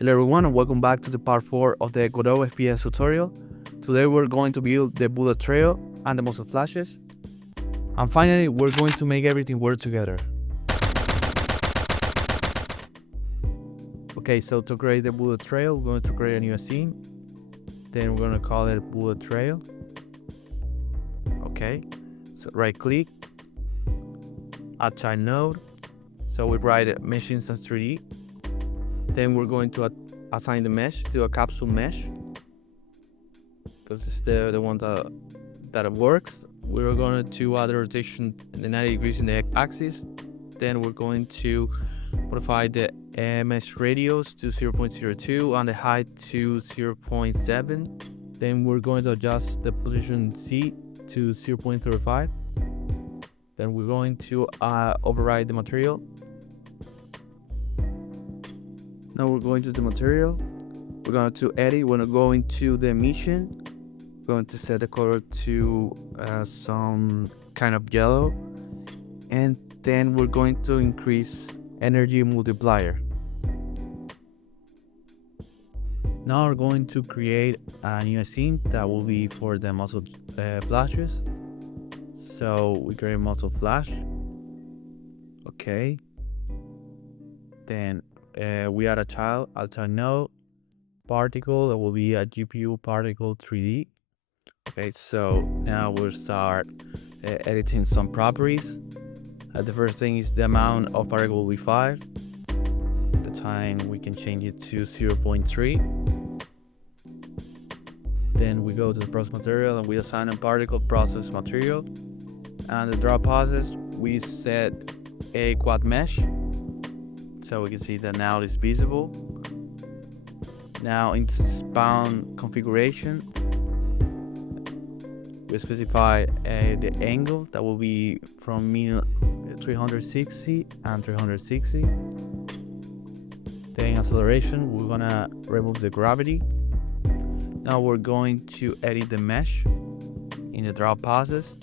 Hello everyone and welcome back to the part 4 of the Godot FPS tutorial. Today we're going to build the bullet trail and the muzzle flashes. And finally we're going to make everything work together. Okay, so to create the bullet trail, we're going to create a new scene. Then we're going to call it bullet trail. Okay, so right click, add child node. So we write mesh instance 3D. Then we're going to assign the mesh to a capsule mesh because it's the one that works. We're going to add a rotation in the 90 degrees in the x-axis. Then we're going to modify the mesh radius to 0.02 and the height to 0.7. Then we're going to adjust the position C to 0.35. Then we're going to override the material. Now we're going to the material. We're going to edit. We're going to the emission. We're going to set the color to some kind of yellow. And then we're going to increase energy multiplier. Now we're going to create a new scene that will be for the muzzle flashes. So we create a muzzle flash. Okay. Then we add a child node particle that will be a GPU particle 3D. Okay, so now we'll start editing some properties. The first thing is the amount of particle will be 5. The time we can change it to 0.3. Then we go to the process material and we assign a particle process material. And the draw process, we set a quad mesh. So we can see that now it's visible. Now in spawn configuration, we specify the angle that will be from 360 and 360. Then acceleration, we're gonna remove the gravity. Now we're going to edit the mesh in the draw process.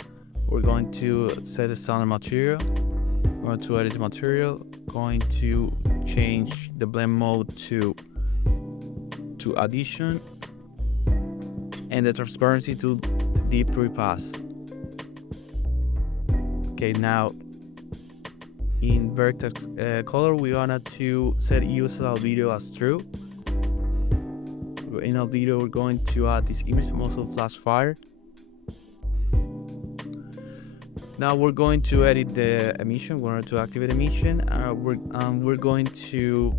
We're going to set the standard material. We're going to edit the material. Going to change the blend mode to addition and the transparency to deep repass. Okay, now in vertex color we wanted to set use albedo as true. In albedo we're going to add this image muzzle flash fire. Now we're going to edit the emission. We're going to activate emission. We're going to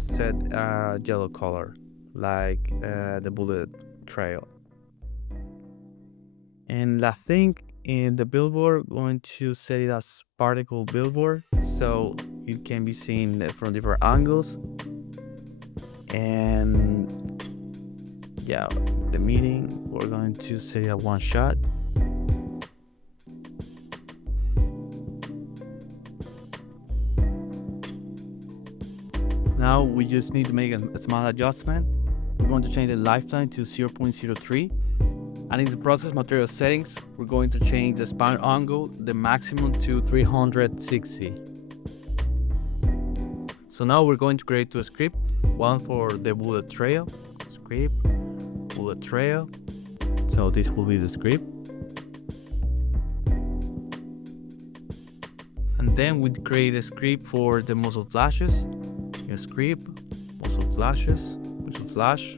set a yellow color, like the bullet trail. And I think in the billboard, we're going to set it as particle billboard, so it can be seen from different angles. And yeah, the meaning, we're going to set it at one shot. Now we just need to make a small adjustment. We're going to change the lifetime to 0.03. And in the process material settings, we're going to change the span angle, the maximum to 360. So now we're going to create two scripts. One for the bullet trail, script, bullet trail. So this will be the script. And then we create a script for the muzzle flashes. Script, muzzle flash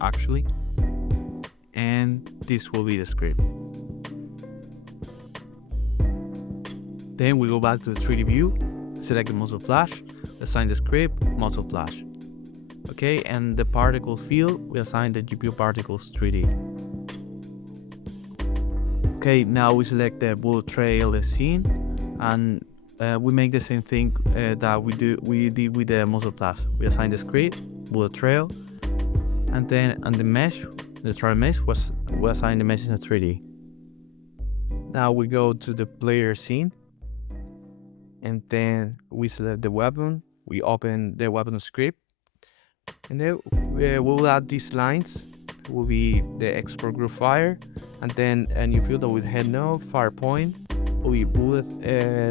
actually, and this will be the script. Then we go back to the 3D view, select the muzzle flash, assign the script, muzzle flash. Okay, and the particle field, we assign the GPU particles 3D. Okay, now we select the bullet trail scene, and we make the same thing that we did with the muzzle flash. We assign the script, bullet trail, and then on the mesh, the trail mesh, we assign the mesh in 3D. Now we go to the player scene, and then we select the weapon. We open the weapon script, and then we'll add these lines. It will be the export group fire, and then a new field with head node, fire point. Will be bullet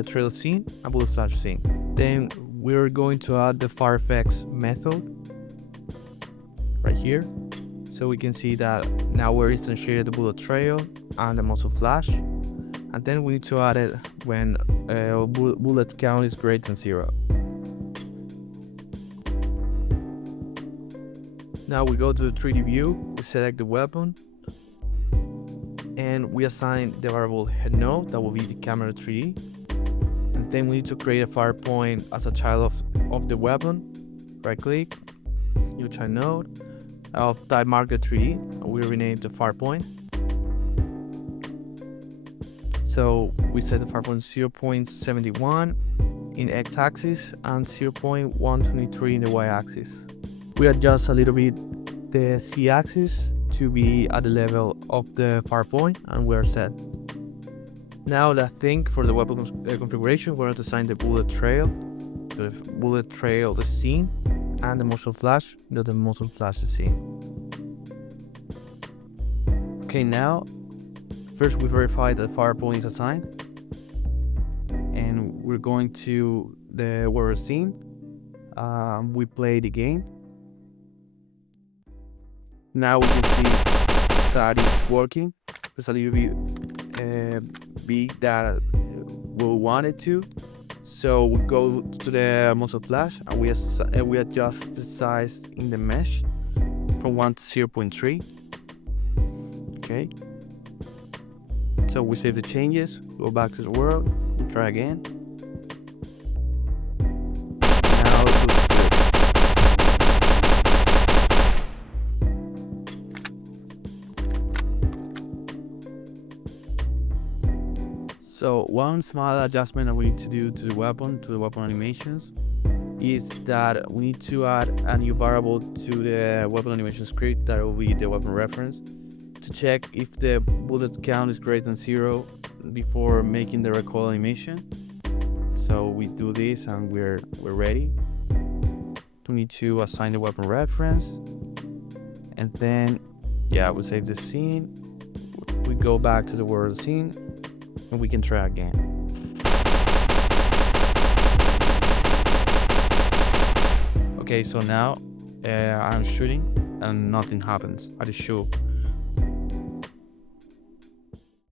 trail scene and bullet flash scene. Then we're going to add the fire effects method. here. So we can see that now we're instantiated the bullet trail and the muzzle flash. And then we need to add it when bullet count is greater than 0. Now we go to the 3D view, we select the weapon, and we assign the variable head node, that will be the camera 3D. And then we need to create a fire point as a child of the weapon. Right click, new child node, of type marker 3D, and we rename it to fire point. So we set the fire point 0.71 in x-axis and 0.123 in the y-axis. We adjust a little bit the z-axis to be at the level of the fire point, and we are set. Now let's think for the weapon configuration. We're going to assign the bullet trail, the scene, and the muzzle flash, the muzzle flash the scene. Okay, now first we verify that the fire point is assigned, and we're going to the warrior scene. We play the game. Now we can see that it's working. There's a little bit big that we want it to. So we go to the muzzle flash and we adjust the size in the mesh from 1 to 0.3. Okay. So we save the changes, go back to the world, we'll try again. Now it looks good. So one small adjustment that we need to do to the weapon animations, is that we need to add a new variable to the weapon animation script, that will be the weapon reference, to check if the bullet count is greater than 0 before making the recoil animation. So we do this and we're ready. We need to assign the weapon reference, and then we save the scene. We go back to the world scene, and we can try again. Okay, so now I'm shooting and nothing happens. I just shoot.